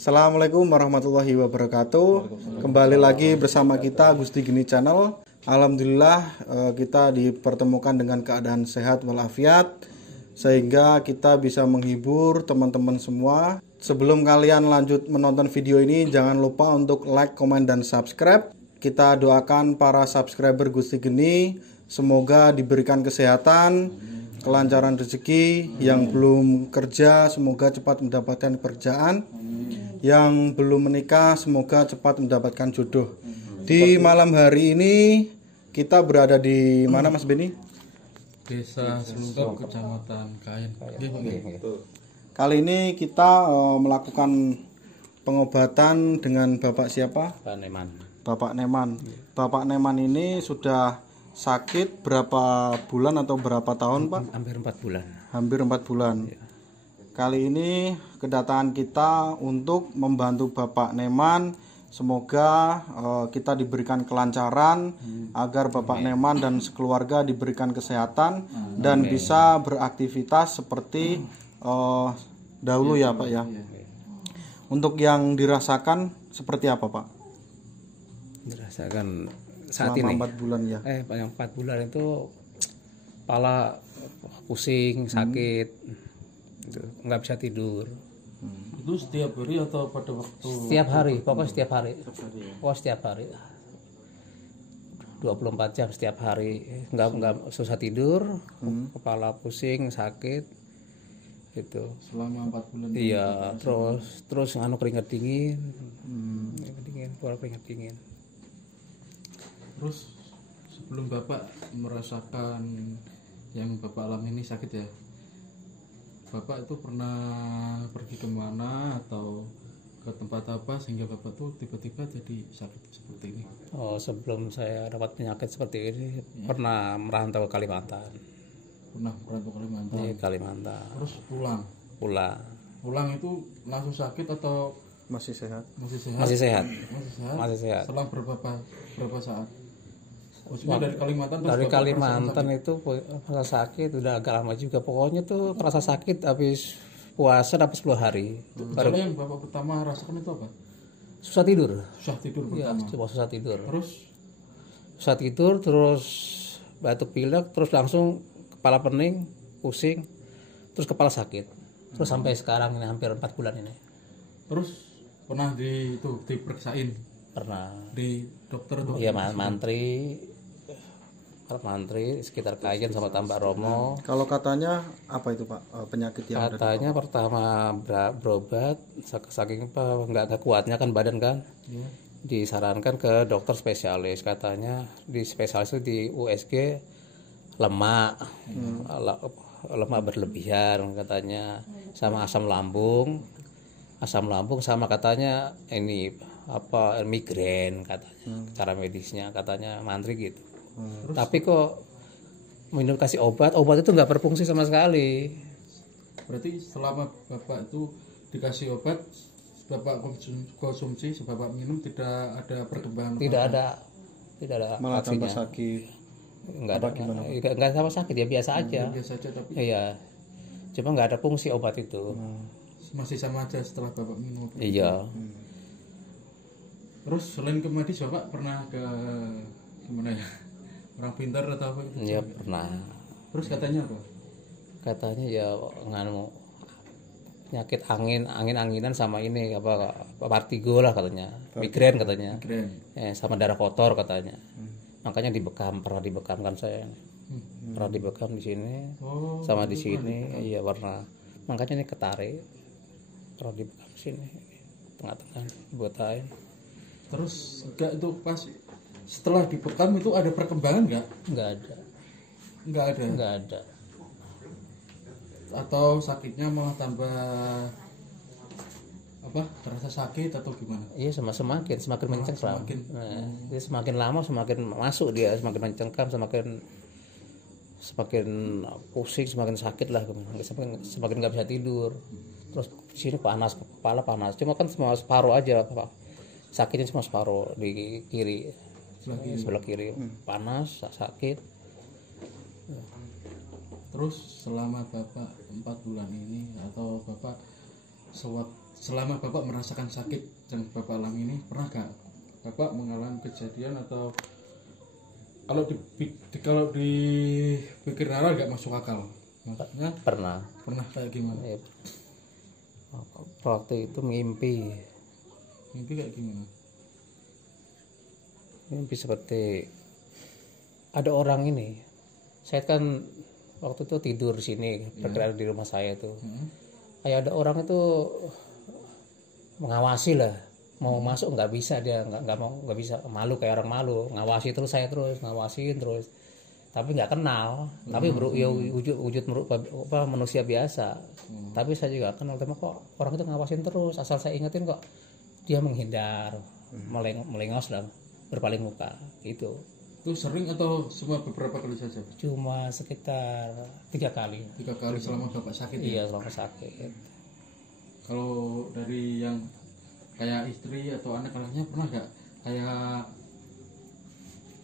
Assalamualaikum warahmatullahi wabarakatuh. Kembali lagi bersama kita Gusti Geni Channel. Alhamdulillah kita dipertemukan dengan keadaan sehat walafiat, sehingga kita bisa menghibur teman-teman semua. Sebelum kalian lanjut menonton video ini, jangan lupa untuk like, komen, dan subscribe. Kita doakan para subscriber Gusti Geni semoga diberikan kesehatan, kelancaran rezeki. Yang belum kerja semoga cepat mendapatkan pekerjaan, yang belum menikah semoga cepat mendapatkan jodoh. Di malam hari ini kita berada di mana, Mas Beni? Desa Selungkap, Kecamatan Kain. Kali ini kita melakukan pengobatan dengan Bapak siapa? Pak Neman. Bapak Neman. Bapak Neman ini sudah sakit berapa bulan atau berapa tahun, Pak? Hampir 4 bulan. Hampir 4 bulan. Kali ini kedatangan kita untuk membantu Bapak Neman. Semoga kita diberikan kelancaran agar Bapak Neman dan sekeluarga diberikan kesehatan dan bisa beraktivitas seperti dahulu ya, Pak ya. Untuk yang dirasakan seperti apa, Pak? Dirasakan saat selama ini 4 bulan ya. Yang 4 bulan itu kepala pusing, sakit. Nggak bisa tidur. Itu setiap hari atau pada waktu? Setiap hari, pokoknya setiap hari. Oh, setiap hari. 24 jam setiap hari. Nggak susah tidur, kepala pusing, sakit. Itu. Selama 4 bulan. Iya, terus keringat dingin. Keluar keringat dingin. Terus sebelum Bapak merasakan yang Bapak alami ini sakit ya, Bapak itu pernah pergi kemana atau ke tempat apa sehingga Bapak tuh tiba-tiba jadi sakit seperti ini? Oh, sebelum saya dapat penyakit seperti ini pernah merantau ke Kalimantan. Pernah merantau ke Kalimantan? Di Kalimantan. Terus pulang? Pulang itu langsung sakit atau masih sehat? Masih sehat. Masih sehat. Selang berapa saat? Maksudnya dari Kalimantan? Dari Kalimantan itu merasa sakit udah agak lama juga. Pokoknya tuh merasa sakit habis puasa dapat 10 hari. Baru yang Bapak pertama rasakan itu apa? Susah tidur. Susah tidur Iya, pertama. coba susah tidur. Terus? Susah tidur, terus batuk pilek, terus langsung kepala pening, pusing, terus kepala sakit. Terus sampai sekarang ini hampir 4 bulan ini. Terus pernah diperiksain? Pernah. Di dokter tuh? Iya, mantri sekitar Kayen sama Tambak Romo. Kalau katanya apa itu, Pak, penyakit yang katanya pertama berobat saking nggak kuatnya kan badan kan, disarankan ke dokter spesialis. Katanya di spesialis itu di USG lemak berlebihan katanya, sama asam lambung sama katanya ini apa migrain katanya. Cara medisnya katanya mantri gitu. Tapi kok minum kasih obat itu nggak berfungsi sama sekali. Berarti selama Bapak itu dikasih obat, Bapak konsumsi, Bapak minum, tidak ada perkembangan? Tidak ada malah tambah aksinya. sakit. Enggak sama sakit ya, biasa aja. Biasa aja tapi. Iya. Cuma nggak ada fungsi obat itu. Masih sama aja setelah Bapak minum obat. Iya. Terus selain ke medis Bapak pernah ke gimana ya? Orang pintar atau apa gitu? Iya, pernah. Terus katanya apa? Katanya ya penyakit anginan sama ini apa vertigo lah katanya, migrain katanya. Sama darah kotor katanya. Makanya pernah dibekamkan saya. Pernah dibekam di sini, sama di sini. Iya, pernah. Makanya ini ketarik. Taruh di bekam sini, tengah-tengah dibotain. Terus enggak itu pas setelah dibekam itu ada perkembangan nggak? Nggak ada, Nggak ada. nggak ada. Atau sakitnya malah tambah apa? Terasa sakit atau gimana? Iya, semakin mencengkram. semakin. Nah, jadi semakin lama semakin masuk dia, semakin mencengkram, semakin pusing, semakin sakit lah, semakin nggak bisa tidur. Terus di sini panas, kepala panas. Cuma kan cuma separuh aja, Pak. Sakitnya cuma separuh di kiri, sebelah kiri panas, sakit. Terus selama Bapak 4 bulan ini atau Bapak selama Bapak merasakan sakit yang Bapak alami ini, pernah gak Bapak mengalami kejadian atau kalau dipikir rara gak masuk akal? Maksudnya Pernah. kayak gimana? Ya, waktu itu mimpi Kayak gimana? mimpi seperti ada orang ini. Saya kan waktu itu tidur di sini, bergerak di rumah saya tuh. Kayak ada orang itu mengawasi lah, mau masuk nggak bisa, dia nggak bisa, malu kayak orang malu, ngawasi terus, saya terus ngawasin terus, tapi nggak kenal, tapi ya wujud manusia biasa. Tapi saya juga kenal, tapi kok orang itu ngawasin terus, asal saya ingetin kok dia menghindar, melengos dan berpaling muka gitu. Itu sering atau cuma beberapa kali saja? Cuma sekitar 3 kali. 3 kali selama Bapak sakit ya? Iya, selama sakit. Kalau dari yang kayak istri atau anak-anaknya pernah gak kayak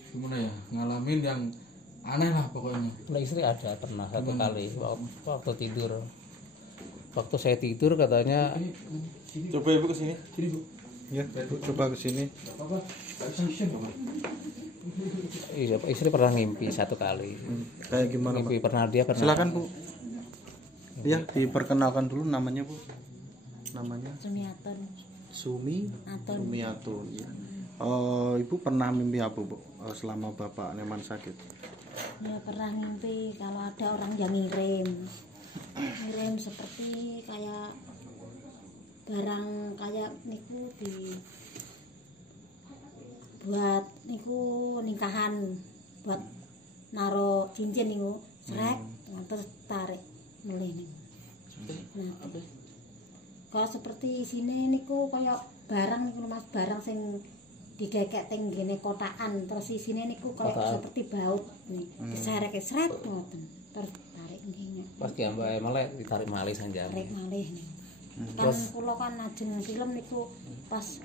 gimana ya, ngalamin yang aneh lah pokoknya? Kalau istri ada pernah satu kali waktu tidur. Waktu saya tidur katanya, Coba Ibu ke sini. Sini Bu. Ya, coba ke sini. Apa? Gak bisa Bapak. iya, istri pernah ngimpi satu kali. Kayak gimana, Pak? Ngimpi pernah. Silakan, Bu. Ya, diperkenalkan dulu namanya, Bu. Namanya Sumiatun. Ya. Ibu pernah mimpi apa, Bu? Selama Bapak Neman sakit? Ya pernah mimpi kalau ada orang yang ngirim seperti kayak barang kayak niku buat niku nikahan, buat naro cincin niku srek terus tarik mulih niku. Nah, kalau seperti sini niku kayak barang niku Mas, barang sing digekek teng ngene kotakan, terus isine niku kayak seperti baut nih. Disereke srek ngoten. Terus tarik ngene. Pas diambil malah ditarik malih sanjang. Tarik malih niku. Kan kula kan ajeng film niku pas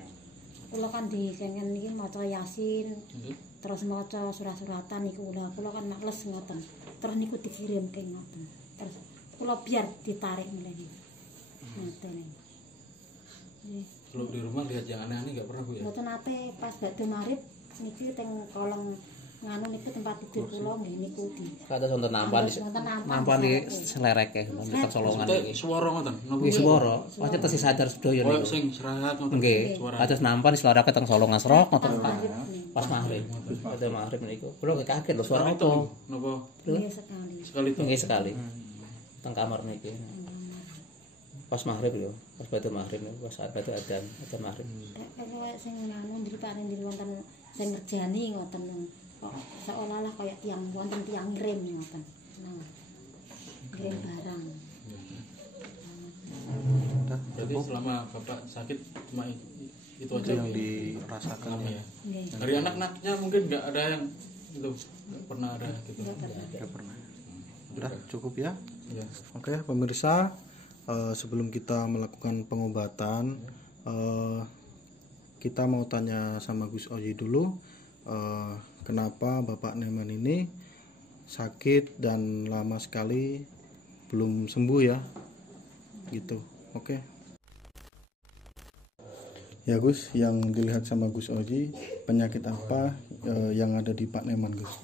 kula kan dikengen niki maca Yasin, terus maca surat-suratan niku kula kan males ngoten. Terus niku dikirimke ngoten. Terus kula biar ditarik mulih niku. Ngoten niku. Kalau di rumah lihat yang aneh-aneh nggak pernah Bu ya? Mboten nate pas badhe marip niki teng kolong nganu niku tempat tidur kula nggih niku di. Kata sonten nampan di selereke nonton solongan iki. Suara ngoten. Wis swara, pancen tesih sadar sedaya Kayak niku. sing serat ngoten. Nggih, kados nampan selereke teng solongan serok ngoten. Pas maghrib. Pada maghrib niku. Kula kaget lho suara apa? Napa? Nggih sekali. Sekali itu. Nggih sekali. Teng kamar niki. Pas maghrib lho, pas batu maghrib niku, pas batu adzan maghrib. Kayak sing nganu ndripane ndiri wonten sing ngerjani ngoten lho. Kok seolah-olah kayak tiang wonten tiang ngirim ngoten. Nah. Ngirim barang. Berarti selama Bapak sakit cuma itu aja Yang Bu, ya? dirasakan Alami ya. ya. Nggih. Dari anak-anaknya mungkin nggak ada yang itu, nggak pernah ada gitu. Nggak pernah. Udah cukup ya. Ya. Oke, pemirsa, sebelum kita melakukan pengobatan, kita mau tanya sama Gus Oji dulu, kenapa Bapak Neman ini sakit dan lama sekali belum sembuh ya, gitu. Oke. Ya Gus, yang dilihat sama Gus Oji, penyakit apa yang ada di Pak Neman, Gus?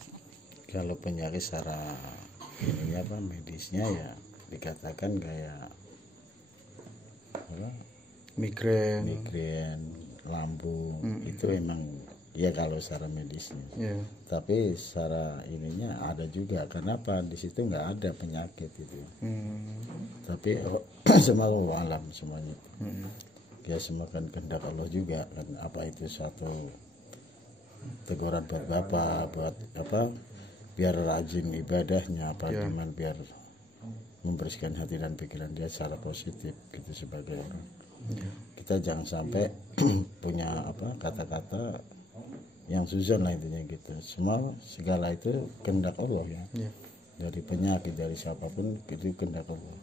Kalau penyakit secara ininya apa medisnya ya dikatakan kayak Migrain. lambung itu emang ya kalau secara medisnya. Ya. Tapi secara ininya ada juga. Kenapa di situ nggak ada penyakit itu. Tapi semua alam semuanya. Ya semakan kehendak Allah juga kan, apa itu satu teguran buat Bapak, buat apa, biar rajin ibadahnya, apa gimana, biar membersihkan hati dan pikiran dia secara positif gitu sebagai orang. Kita jangan sampai punya apa kata-kata yang suzon lah intinya gitu. Semua segala itu kehendak Allah ya. Dari penyakit, dari siapapun itu kehendak Allah.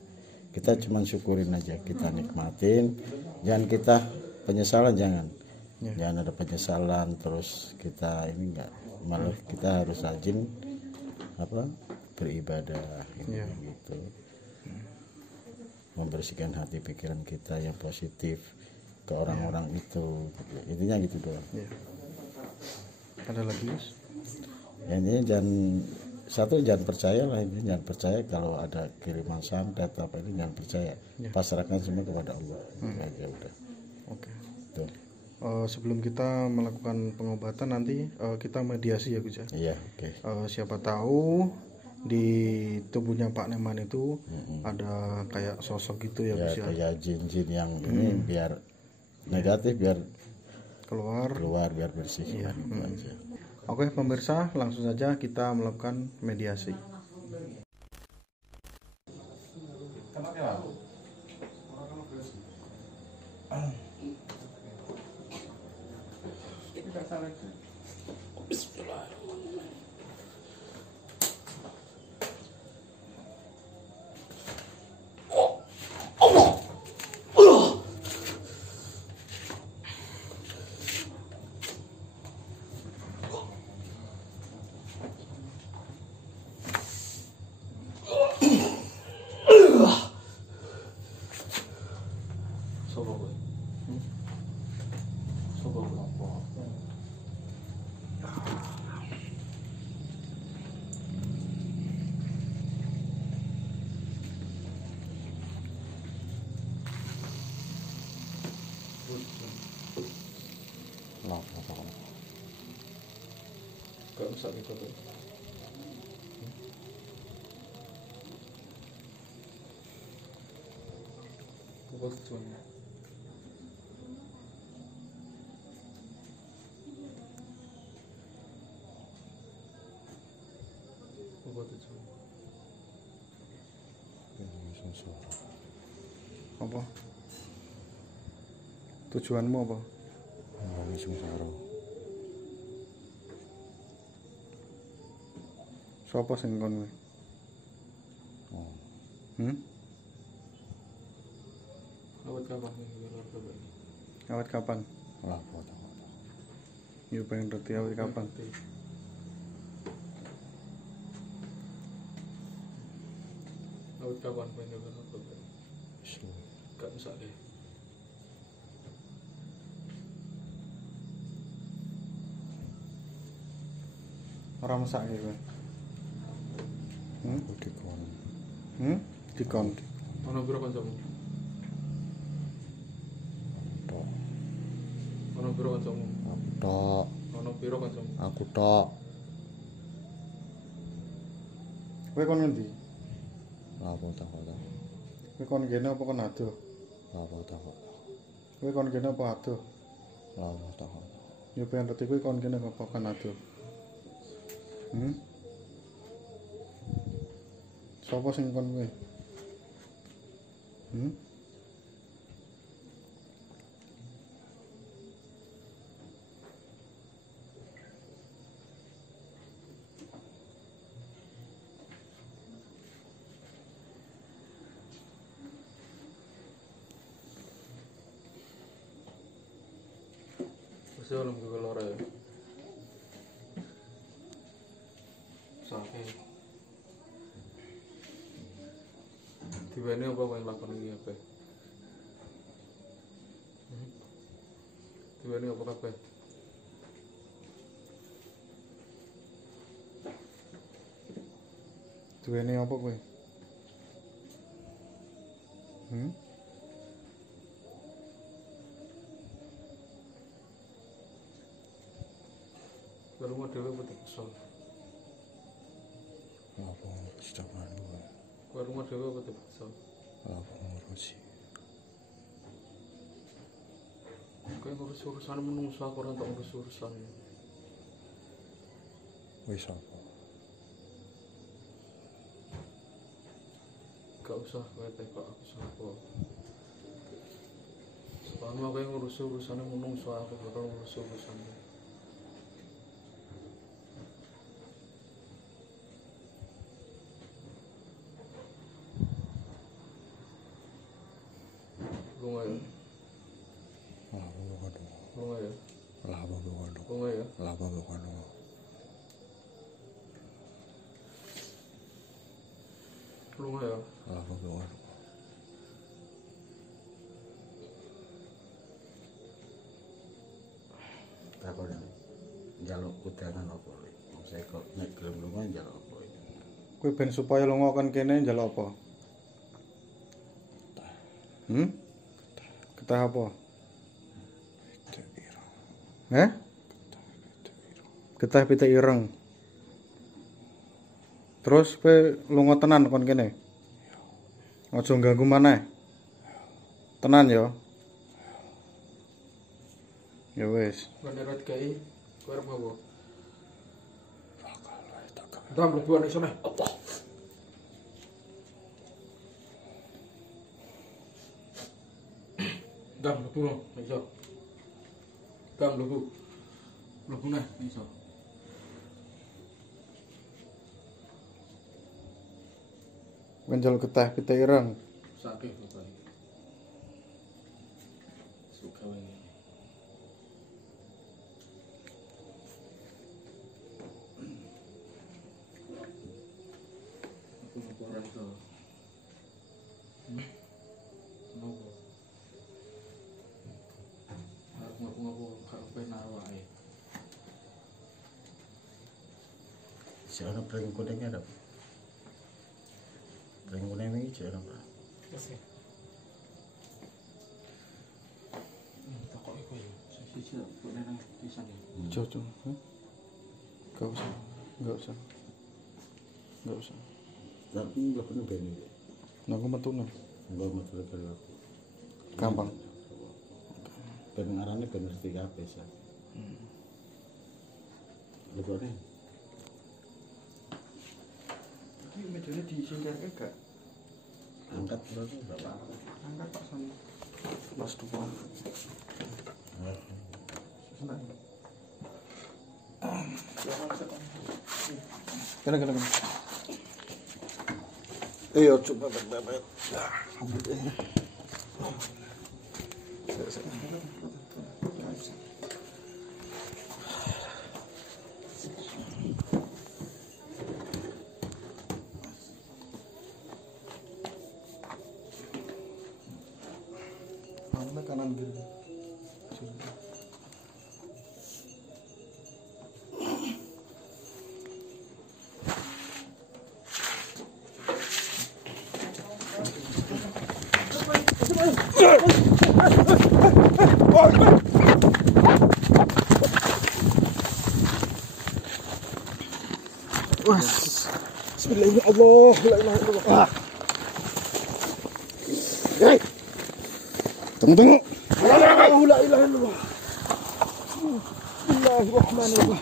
Kita cuma syukurin aja, kita nikmatin, jangan kita penyesalan, jangan ada penyesalan terus kita ini enggak, malah kita harus rajin apa beribadah gitu, membersihkan hati pikiran kita yang positif ke orang-orang itu, intinya gitu doang. Ada lagi Mas? Ya, ini jangan percaya lah, ini jangan percaya kalau ada kiriman santet apa ini, jangan percaya, pasrahkan semua kepada Allah. Aja udah. Oke. Tuh. Sebelum kita melakukan pengobatan nanti kita mediasi ya Gus ya. Iya, oke. Siapa tahu di tubuhnya Pak Neman itu ada kayak sosok gitu ya Gus ya. Kayak jin-jin yang ini biar negatif biar Keluar biar bersih. Aja. Oke pemirsa, langsung saja kita melakukan mediasi. Gak usah gitu tuh. Apa tujuannya? Apa tujuannya? Apa? Tujuanmu apa? Sopo sing kon kowe? Awet kapan nih keluar coba ini? Awet kapan? Ya pengen ngerti awet kapan? Awet kapan pengen keluar coba ini? Gak usah deh. Ora mesake kowe. Dikon. Ono piro kancamu? Ono piro kancamu? Tok, Ono piro kancamu? aku tok. Kowe kon ngendi? Apa tak? Kowe kon kene apa kon adoh? Apa tak? Kowe kon kene apa adoh? Apa tak? Ya pengen ngerti kowe kon kene apa kon adoh? Sopo sing kon kowe? Wis olem ke loro ya. Sakit. Diwane apa kowe lakon iki apa? Diwane apa kabeh? Duwene apa kowe? Rumah dhewe putih kesel. Apa sudah malu? Rumah dhewe putih kesel. Apa ngurusi? Kowe ngurus urusan menungso aku ora tak ngurus urusan. Wis apa? Gak usah kowe tekok aku sapa. Selama kowe ngurus urusan menungso aku bakal ngurus urusan. Lunga ya. Lunga ya. Lunga ya. Lunga ya. Takon njaluk udangan apa? Saya kok nek gelem lunga njaluk apa? Kowe ben supaya lunga kan kene njaluk apa? Ketah apa? Ketah pitik ireng. Terus kowe lunga tenan kon kene? Aja ganggu maneh. Tenan ya? Ya wis. Menurut KI, kowe arep apa? Dam mlebu nek sana. Apa? Dam mlebu nek iso. Dam mlebu. Mlebu nek iso. Menjal ketah pitik ireng. Sakit bapak. Suka ini. Aku laporan ke. Kenapa? Harus ngaku-ngaku harus benar wae. Siapa pring kuningnya ada? Pring kuning ini siapa? Takok iku ya. Siji kok nang pisan ya. Jojo. Enggak usah. Tapi nggak pernah beni. Nah, aku metune. Enggak masalah kalau aku. Gampang. Ben ngarane ben ngerti kabeh sih. Lebone. Ini mejane disingkirke gak? Angkat berarti Bapak. Angkat Pak Sami. Mas dua. Kena. Ayo coba bebet. Kanan kiri. Bismillahirrahmanirrahim. La ilaha illallah. Tunggu. La ilaha illallah. Bismillahirrahmanirrahim.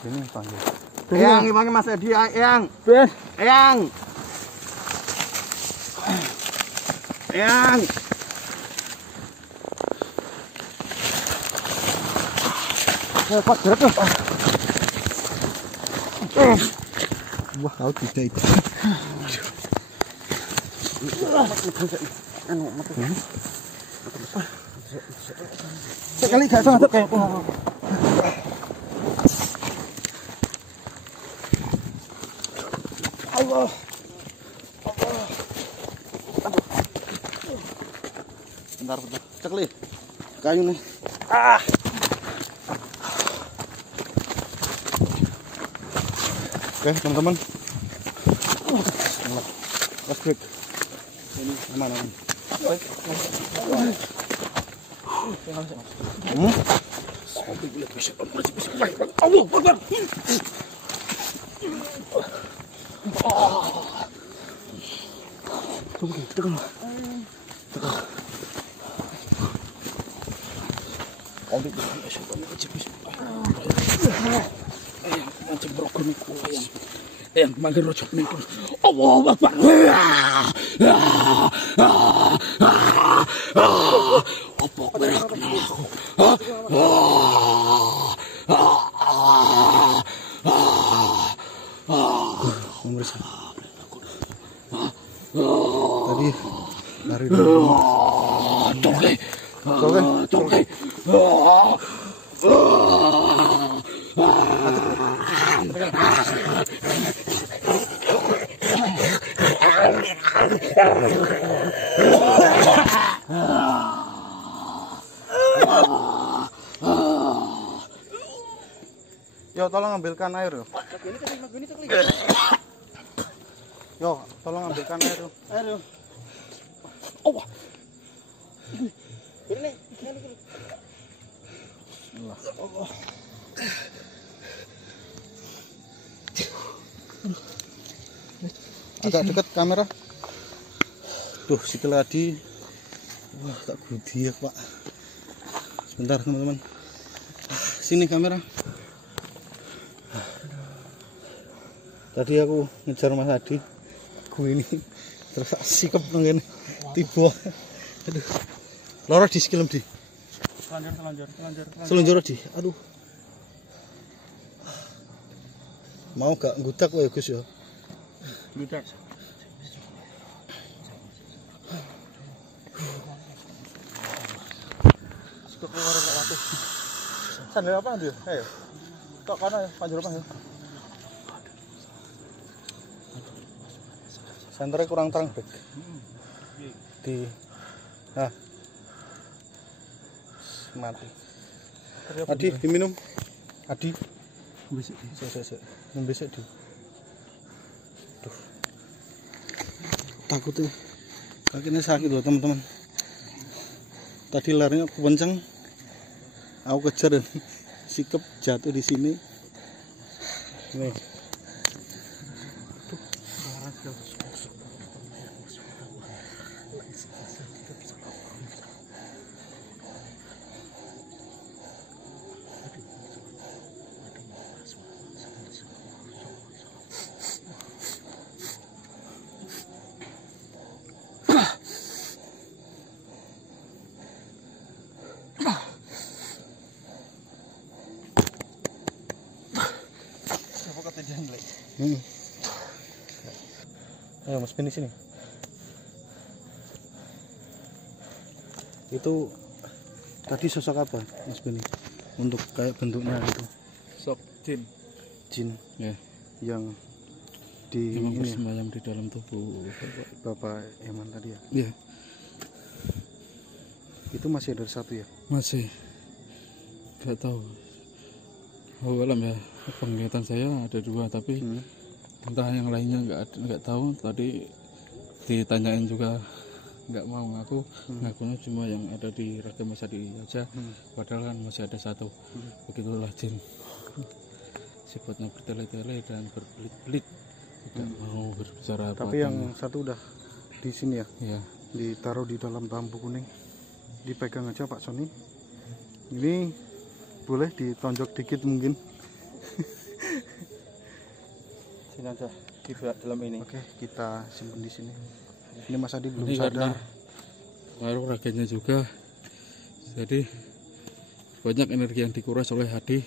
Ini panggil. Eyang, panggil Mas Edi, Eyang. Eyang. Eyang. Pak gerak tuh. Wah, kau tidak itu. Sekali gak sama kayak Allah. Bentar. Cekli. Kayu nih. Oke, teman-teman. Last break. Ini aman. Allah Akbar. Yang mager rojok niku. Allahu Akbar. Apa berak kenal aku? Pemirsa. Tadi lari dari Toke. Toke. Yo, tolong ambilkan air yo. Yo, tolong ambilkan air yo. Air yo. Allah. Agak dekat kamera. Tuh, si Keladi. Wah, tak gudi ya, Pak. Sebentar, teman-teman. Sini kamera. Tadi aku ngejar Mas Adi. Gue ini terus sikap nang ngene. Tiba. Aduh. Loro di sikilem di. Selonjor di. Aduh. Mau gak ngudak kowe Gus ya? Ngudak. Kok ora kok watu. Sandal apa dia? Ayo. Tok kono ya, panjur apa ya? Santernya kurang terang, Bek. Di mati. Adi diminum. Adi. Besok di. Besok di. Duh. Takutnya kakinya sakit loh, teman-teman. Tadi larinya aku kenceng. Aku kejar dan sikap jatuh di sini. Nih. Ayo Mas Beni sini. Itu tadi sosok apa Mas Beni? Untuk kayak bentuknya gitu. Sok jin. Jin Ya. Yang di Memang ini bersemayam di dalam tubuh Bapak Eman tadi ya. Iya. Itu masih ada satu ya? Masih. Gak tahu. Oh alam ya. Penglihatan saya ada 2 tapi entah yang lainnya nggak tahu. Tadi ditanyain juga nggak mau ngaku. Ngakunya cuma yang ada di Raga Mas Adi aja. Padahal kan masih ada 1. Begitulah jin. Sifatnya bertele-tele dan berbelit-belit. Tidak mau berbicara apa. Tapi yang satu udah di sini ya? Ya. Ditaruh di dalam bambu kuning. Dipegang aja Pak Sony. Ini boleh ditonjok dikit mungkin. Sini aja di dalam ini. Oke, kita simpan di sini. Ini Mas Adi belum Ini karena sadar. pengaruh raganya juga. Jadi banyak energi yang dikuras oleh Hadi.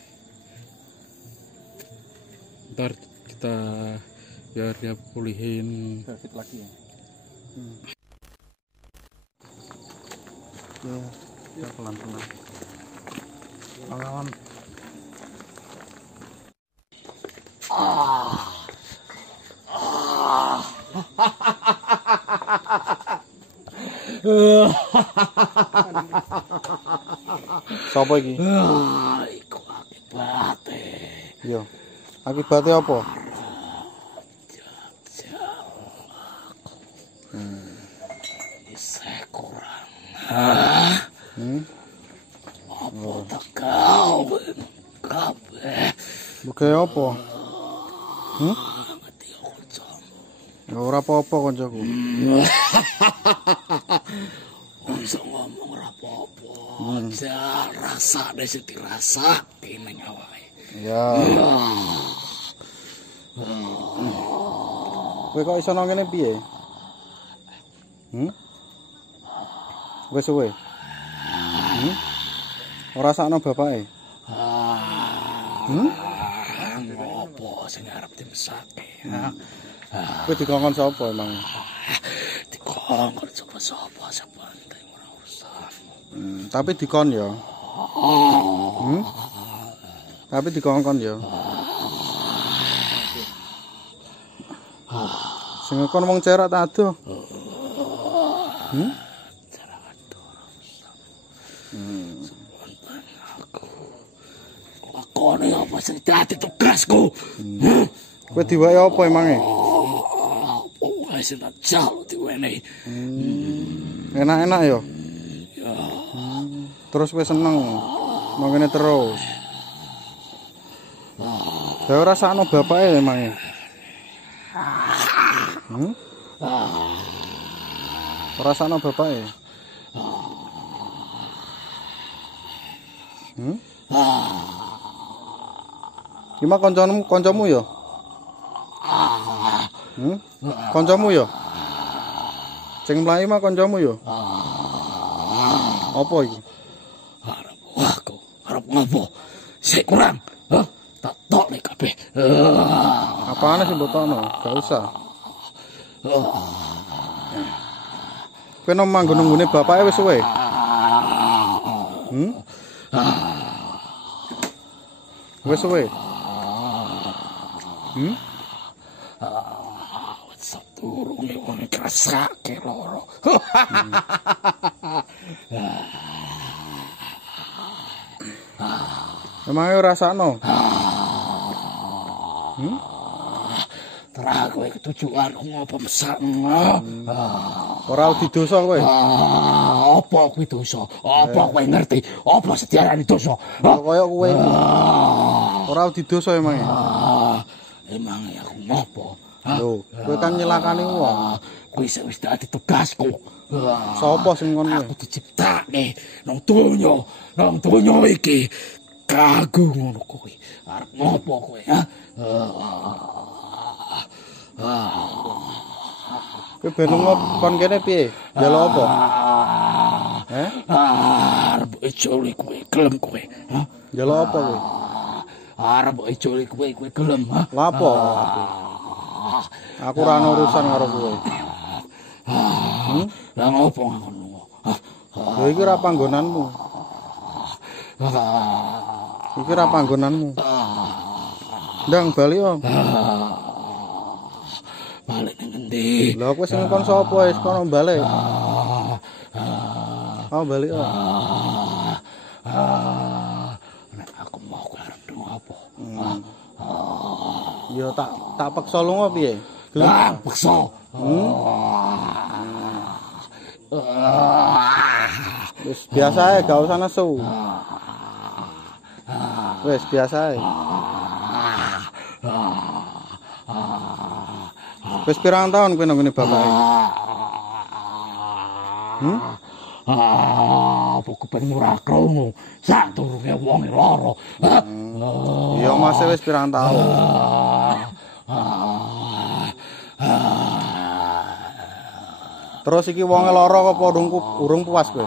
Ntar kita biar dia pulihin. Fit lagi ya. Ya, pelan-pelan. Lawan. Sapa iki? Iku akibate. Yo. Akibatnya apa? Isih kurang. Hmm? Kau kabeh. Buke apa? Ya ora apa-apa kancaku. Bisa ngomong ora apa-apa. Rasane sing dirasake ning awake. Ya. Kowe kok iso nang kene piye? Wis suwe. Ora sakno bapake. Apa sing arep dimesake? Kowe dikongkon sapa emang? Dikongkon sapa penting ora usah. Tapi dikon ya. Tapi dikongkon ya. Sing ngkon wong cerak ta adoh. Lakone apa sing dadi tugasku? Kowe diwae apa emange? Apa sing tak jaluk diwenehi? Enak-enak ya? Terus kowe seneng mau ngene terus. Lah ora sakno bapake emange. Ora sakno bapake. Gimana kancamu ya? Kancamu ya? Sing mlayu mah kancamu ya? Apa iki? Arep ngopo? Sik kurang. Tak tokne kabeh. Apane sing mbotokno? Gak usah. Kowe nang manggon nggone bapake wis suwe? Wis suwe? Sadurunge wong krasake loro. Emangnya ora sakno? Terah kowe ketujuanku ngopo mesakno? Ora didosa kowe? Apa kuwi dosa? Apa kowe ngerti? Apa sediarani dosa? Kaya kowe iki. Ora didosa emangnya? Emangnya aku ngopo? Lho, kowe kan nyelakani wong. Kuwi wis dadi tugasku. Sapa sing ngono? Aku diciptakne nang donya iki. Kagu ngono kuwi. Arep ngopo kowe, ha? Kowe ben kon kene piye? Njaluk apa? Arep ijoli kowe, gelem kowe, ha? Njaluk apa kowe? Arep ijoli kowe gelem, ha? Lha apa? Aku ora ana urusan karo kowe. Lah ngopo ngono? Lha iki ora panggonanmu. Iki ora panggonanmu. Ndang bali yo. Balik nang endi? Lha kowe sing kon sapa wis kono balik. Oh balik yo. Nek aku mau arep apa? Yo tak peksa lunga piye? Lah peksa. Wis biasa ae, gak usah nesu. Wis biasa ae. Wis pirang tahun kowe nang ngene bapake? Apa kepen ora krungu sadurunge wong lara. Ya masih wis pirang tahun. Terus iki wonge lara apa urung puas kowe?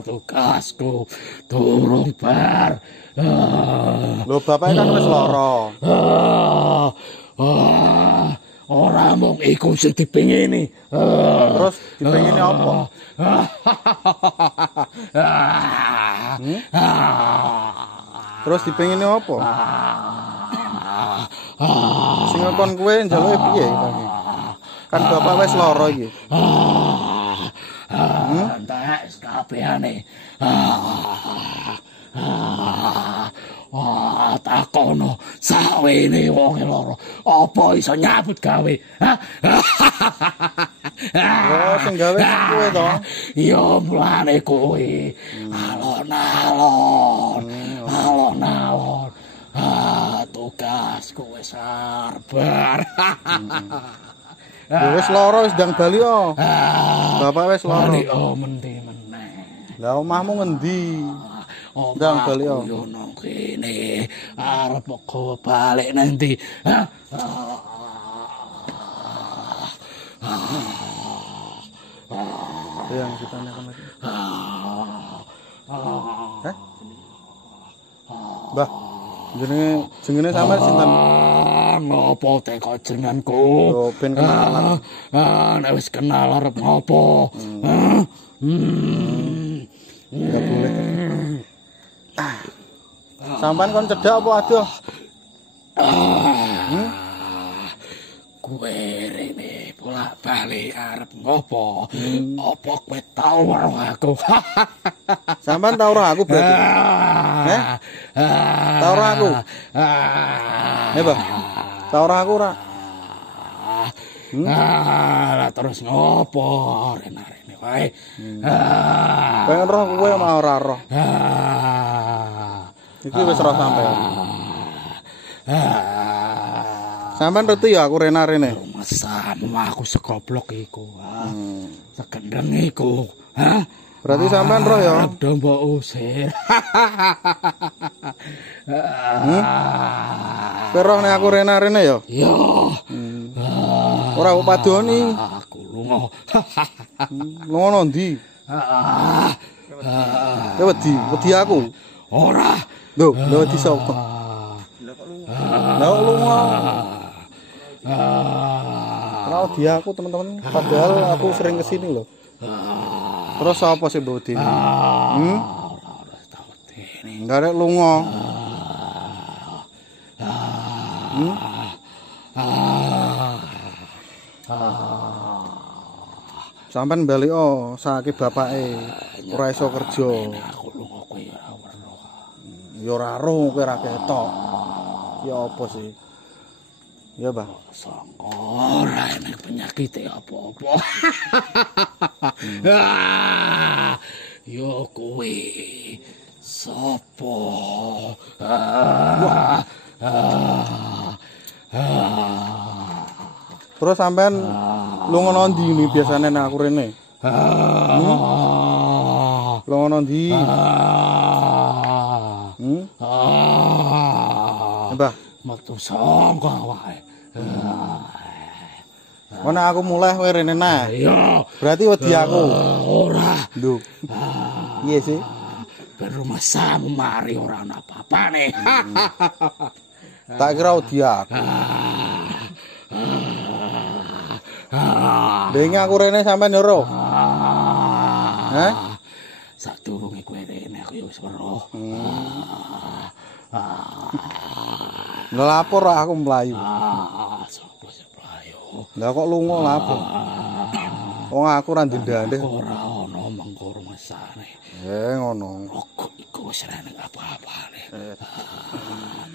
Tugasku durung bar. Lho bapake kan wis lara. Ora mung iku sing dipengini. Terus dipengini apa? Terus dipengini apa? Sing ngkon kowe njaluke piye iki? Kan bapak wis lara iki. Entek kabehane. Wah, takono sawene wong loro. Apa iso nyabut gawe? Hah? Oh, sing gawe kowe to. Ya mulane kowe. Alon-alon. Alon-alon. Tugas kowe sarbar. Wis lara wis ndang bali oh. Bapak wis lara. Oh, menti meneh. Lah omahmu ngendi? Ndang bali oh. Yo nang kene arep kok balik nanti. Hah? Yang kita tanyakan lagi. Mbah, jenenge sampean sinten? Ngopo teko jenenganku? Oh, ben kenalan. Nek wis kenal arep ngopo? Ya boleh. Sampean kon cedhak apa adoh? Kowe rene bolak-balik arep ngopo? Apa kowe tau weruh aku? Sampean tau ora aku berarti? Tau ora aku? Mbah. Tau ora aku ora? Lah terus ngopo rene-rene wae? Pengen roh kowe mau ora roh. Iki wis roh sampean. Sampean ngerti ya aku rena-rene. Masa aku segoblok iku. Segendeng iku. Hah? Berarti sampean roh ya. Do mbok usir. Kowe roh nek aku rena-rene ya? Yo. Ora kok padoni. Aku lunga. Ngono ndi? Kowe wedi aku. Ora. Lho, wedi sapa? Lah kok lunga. Kenal dia aku teman-teman, padahal aku sering kesini loh. Terus apa sih mbok dini? Enggak ada lunga. Sampeyan bali sakit bapake ora iso kerja. Aku lunga kowe ora weruh. Ya ora roh kowe ora ketok. Ya apa sih? Ya, Bang. Ora enek penyakit apa-apa. Yo kowe sapa? Terus sampean lunga ndi ini biasane nek aku rene? Lunga ndi? Mbah, Metu sangka wae. Ono aku mulai kowe rene nah. Iya. Berarti wedi aku. Ora. Lho. Iya sih. Ben rumah samu mari ora ana apa-apane. Tak kira wedi aku. Dene aku rene sampean yo. Hah? Sadurunge kowe rene aku ya wis weruh. Ngelapor aku mlayu. Sopo sing mlayu? Lah kok lunga lapor? Wong aku ra ndendane. Ora ana mengko rumasane. Ngono. Rokok iku wis ora nek apa-apane.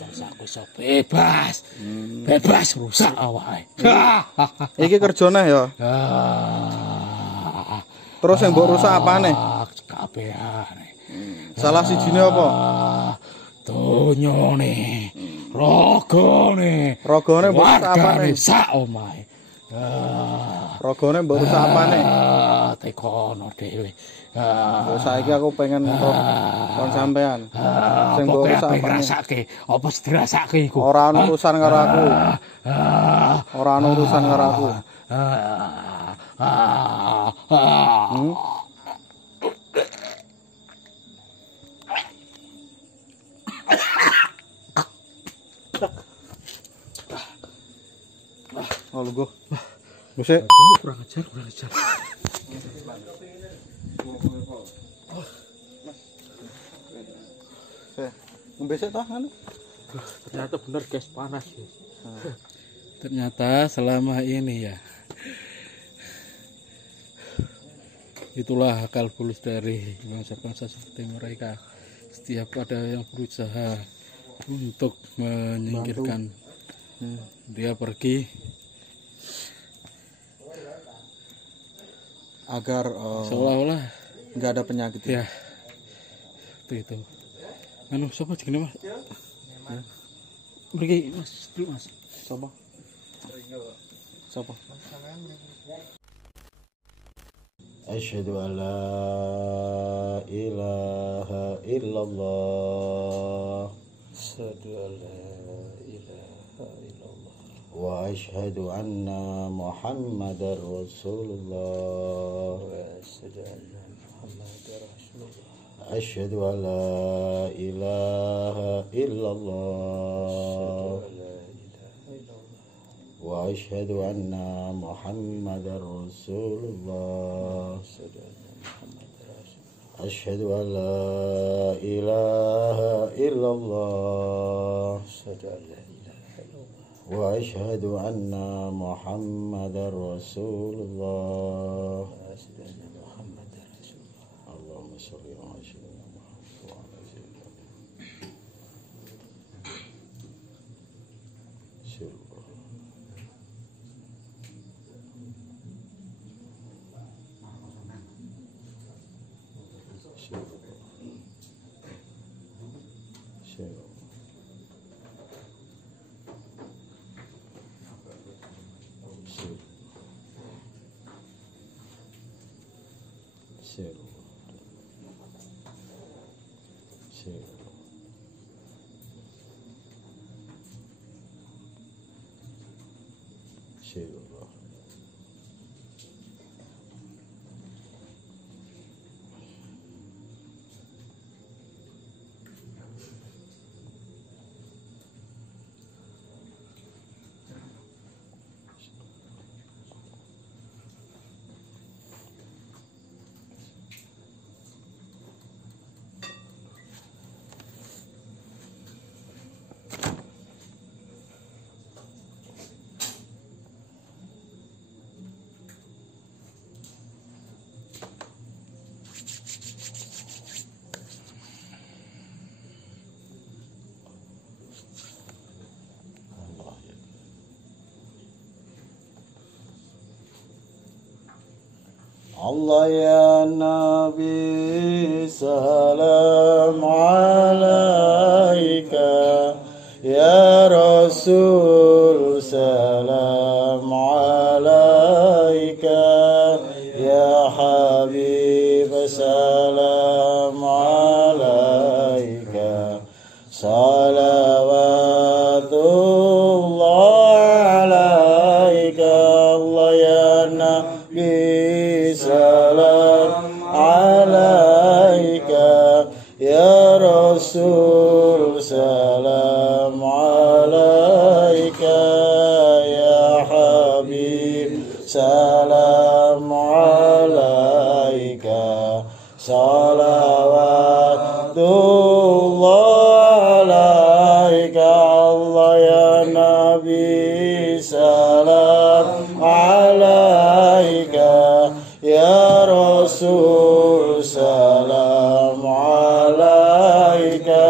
Terus aku iso bebas. Bebas rusak awake. Iki kerjane ya. Terus yang mbok rusak apane? Kabehane. Salah sijine apa? Donyane, ragane, Ragane mbok rusak apane? Sak omahe. Ragane mbok rusak apane? Tekono dhewe. Saiki aku pengen roh kon sampean. Sing mbok rusak apane? Ngrasake, apa dirasake iku? Ora ono urusan karo aku. Ora ono urusan karo aku. Oh, lu go. Bisa. Kurang ajar, kurang ajar. Besok toh kan? Ternyata benar guys, panas guys. Ternyata selama ini ya, itulah akal bulus dari bangsa-bangsa seperti mereka. Setiap ada yang berusaha untuk menyingkirkan dia pergi agar seolah-olah nggak ada penyakit ya itu anu siapa gini mas pergi mas dulu mas siapa Asyhadu an la ilaha illallah Asyhadu an la ilaha illallah wa asyhadu anna Muhammadar Rasulullah wa asyhadu anna Muhammadar Rasulullah asyhadu an la ilaha illallah wa asyhadu anna Muhammadar Rasulullah asyhadu an la ilaha illallah wa asyhadu anna Muhammadar Rasulullah Allahumma shalli ala sayyidina Muhammad wa ala sayyidina Allah ya Nabi salam alaika ya Rasul salam alaika ya Habib salam alaika salawatullah alaika Allah ya Nabi salam alaika ya Rasul salam alaika ya Habib salam alaika salawatullah alaika Allah ya Nabi salam alaika ya Rasul salam alaika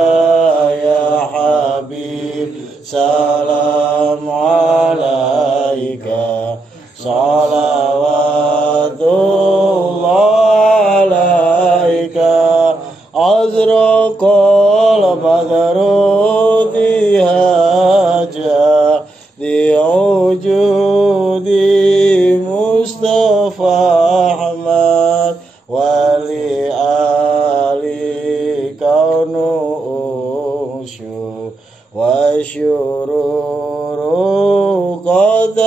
ya Habib salam alaika salawatullah alaika azraqal badru dihaja diwujudi Mustafa Ahmad wali ali kaunu usyu wa syururu qad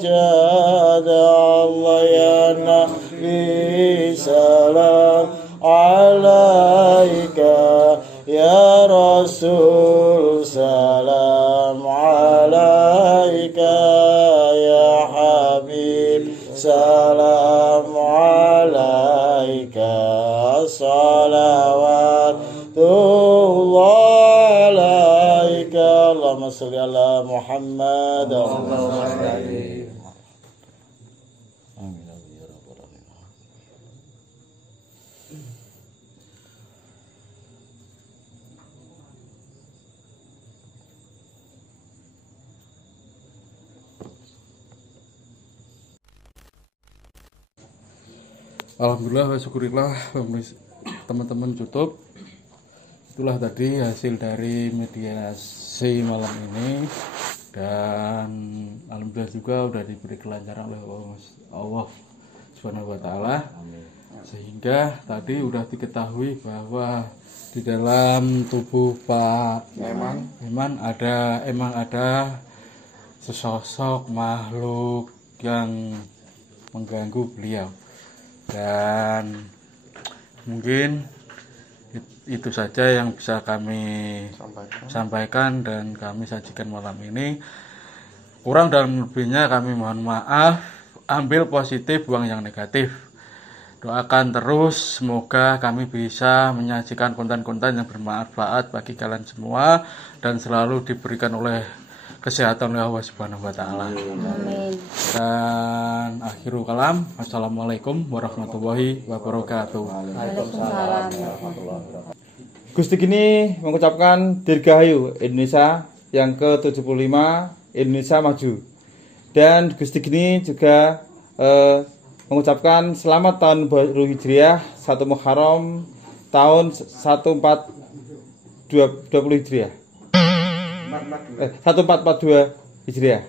jada Allah ya Nabi salam alaika ya Rasul salam alaika ya Habib salam alaika salawatullah alaika Allahumma salli ala Muhammad amin ya rabbal alamin. Alhamdulillah wa syukurillah teman-teman YouTube. Itulah tadi hasil dari mediasi malam ini, dan alhamdulillah juga udah diberi kelancaran oleh Allah Subhanahu wa taala. Sehingga tadi udah diketahui bahwa di dalam tubuh Pak Eman ada sesosok makhluk yang mengganggu beliau. Dan mungkin itu saja yang bisa kami sampaikan dan kami sajikan malam ini. Kurang dan lebihnya kami mohon maaf. Ambil positif, buang yang negatif. Doakan terus, semoga kami bisa menyajikan konten-konten yang bermanfaat bagi kalian semua dan selalu diberikan oleh kesehatan oleh Allah Subhanahu wa taala. Amin. Dan akhirul kalam, assalamualaikum warahmatullahi wabarakatuh. Waalaikumsalam. Gusti Gini mengucapkan Dirgahayu Indonesia yang ke-75, Indonesia maju. Dan Gusti Gini juga mengucapkan selamat tahun baru Hijriah 1 Muharram tahun 1420 Hijriah. 1442 Hijriah.